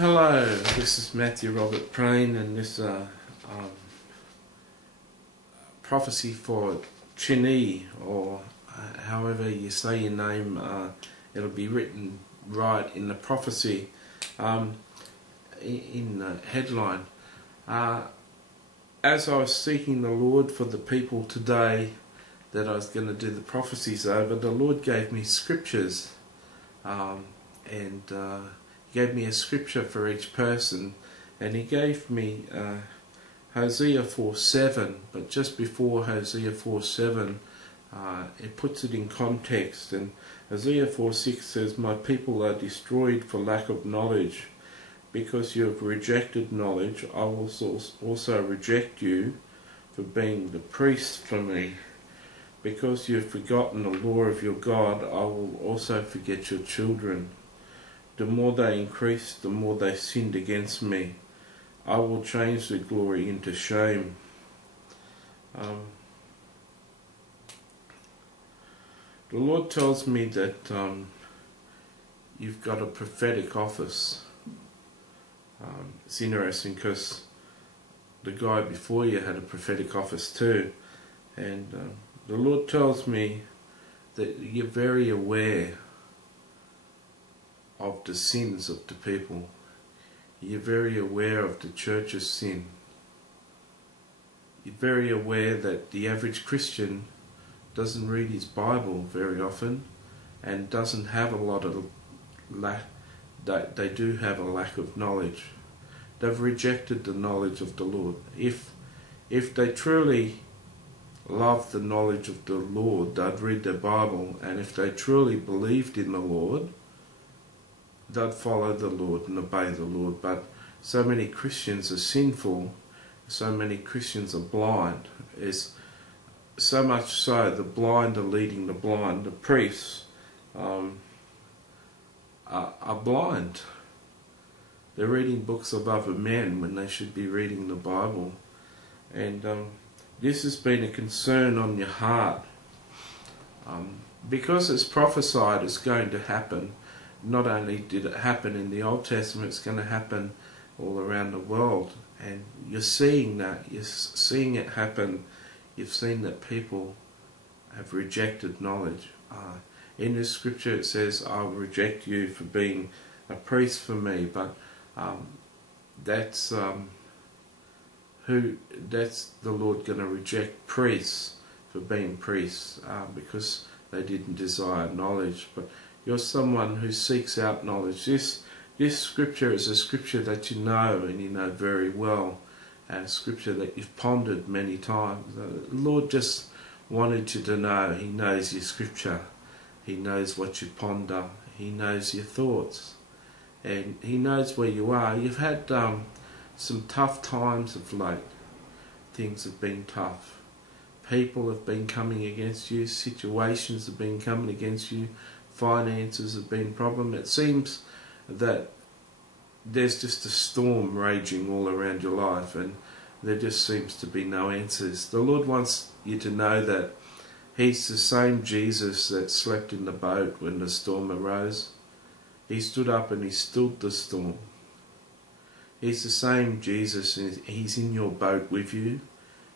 Hello, this is Matthew Robert Prain, and this prophecy for Chinenye, or however you say your name. It'll be written right in the prophecy in the headline. As I was seeking the Lord for the people today that I was going to do the prophecies over, the Lord gave me scriptures, and He gave me a scripture for each person, and He gave me Hosea 4:7, but just before Hosea 4:7, it puts it in context, and Hosea 4:6 says, "My people are destroyed for lack of knowledge. Because you have rejected knowledge, I will also reject you for being the priest for me. Because you have forgotten the law of your God, I will also forget your children. The more they increased, the more they sinned against me. I will change their glory into shame." The Lord tells me that you've got a prophetic office. It's interesting because the guy before you had a prophetic office too, and the Lord tells me that you're very aware of the sins of the people. You're very aware of the church's sin. You're very aware that the average Christian doesn't read his Bible very often and doesn't have a lot of they do have a lack of knowledge. They've rejected the knowledge of the Lord. If they truly loved the knowledge of the Lord, they'd read their Bible, and if they truly believed in the Lord, they'd follow the Lord and obey the Lord. But so many Christians are sinful, so many Christians are blind. It's so much so the blind are leading the blind. The priests are blind. They're reading books of other men when they should be reading the Bible. And this has been a concern on your heart. Because it's prophesied it's going to happen. Not only did it happen in the Old Testament, it's going to happen all around the world. And you're seeing that. You're seeing it happen. You've seen that people have rejected knowledge. In this scripture it says, "I'll reject you for being a priest for me." But that's the Lord going to reject priests for being priests because they didn't desire knowledge. But you're someone who seeks out knowledge. This scripture is a scripture that you know, and you know very well, and a scripture that you've pondered many times. The Lord just wanted you to know He knows your scripture. He knows what you ponder. He knows your thoughts. And He knows where you are. You've had some tough times of late. Things have been tough. People have been coming against you. Situations have been coming against you. Finances have been a problem. It seems that there's just a storm raging all around your life, and there just seems to be no answers. The Lord wants you to know that He's the same Jesus that slept in the boat when the storm arose. He stood up and He stilled the storm. He's the same Jesus, and He's in your boat with you.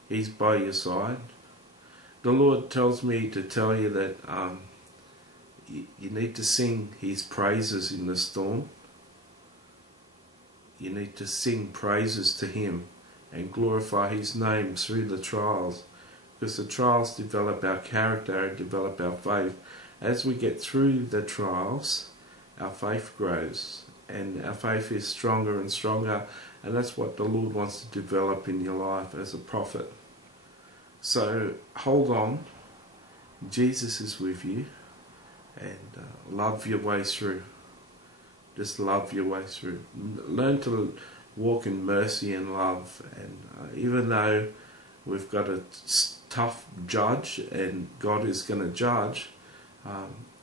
He's by your side. The Lord tells me to tell you that you need to sing His praises in the storm. You need to sing praises to Him and glorify His name through the trials, because the trials develop our character and develop our faith. As we get through the trials, our faith grows, and our faith is stronger and stronger, and that's what the Lord wants to develop in your life as a prophet. So hold on. Jesus is with you, and love your way through. Just love your way through. Learn to walk in mercy and love, and even though we've got a tough judge and God is going to judge,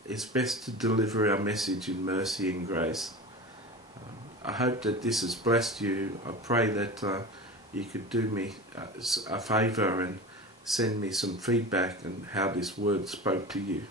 it's best to deliver our message in mercy and grace. I hope that this has blessed you. I pray that you could do me a favour and send me some feedback on how this word spoke to you.